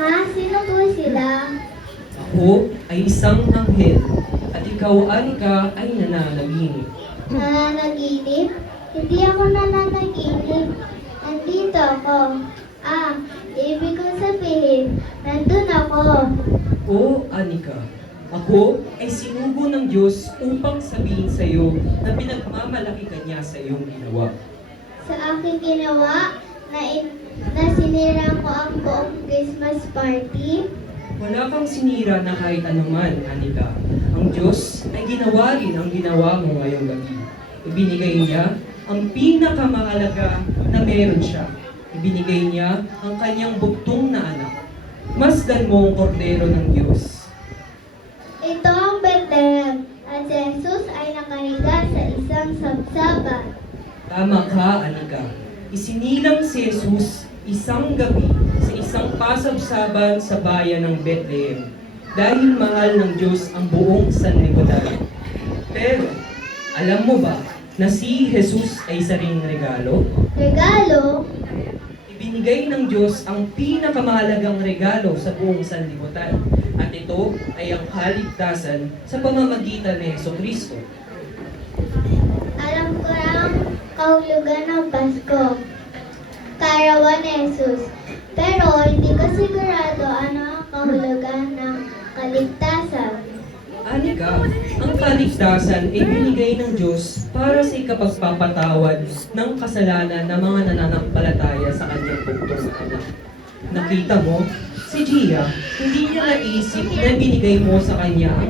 Ha? Sino po sila? Ako ay isang anghel, at ikaw, Anika, ay nananaginip. Nananaginip? Hindi ako nananaginip. Nandito ako. Ibig kong sabihin, nandun ako. O Anika, ako ay sinugo ng Diyos upang sabihin sa iyo na pinagmamalaki ka niya sa iyong ginawa. Sa aking ginawa, na sinira ko ang buong Christmas party. Wala kang sinira na kahit anuman, Anika. Ang Diyos ay ginawa rin ang ginawa mo ngayong gabi. Ibinigay niya ang pinakamahalaga na meron siya. Ibinigay niya ang kanyang bugtong na anak. Masdan mo ang kordero ng Diyos. Ito ang Bethlehem, at si Jesus ay nakahiga sa isang sabsaban. Tama ka, Anika. Isinilang si Jesus isang gabi sa isang pasabsaban sa bayan ng Bethlehem dahil mahal ng Diyos ang buong sanlibutan. Pero, alam mo ba na si Jesus ay isa ring regalo? Regalo? Ibinigay ng Diyos ang pinakamahalagang regalo sa buong sanlibutan. At ito ay ang kaligtasan sa pamamagitan ni Jesucristo. Alam ko ang kahulugan ng Pasko. Kaarawan ni Jesus. Pero hindi ko sigurado ano ang kahulugan ng kaligtasan. Anika, ang kaligtasan ay binigay ng Diyos para sa ikapagpapatawad ng kasalanan ng mga nananampalataya sa kanyang bugtong na anak. Nakita mo, si Gia, hindi niya naisip na binigay mo sa kanya ang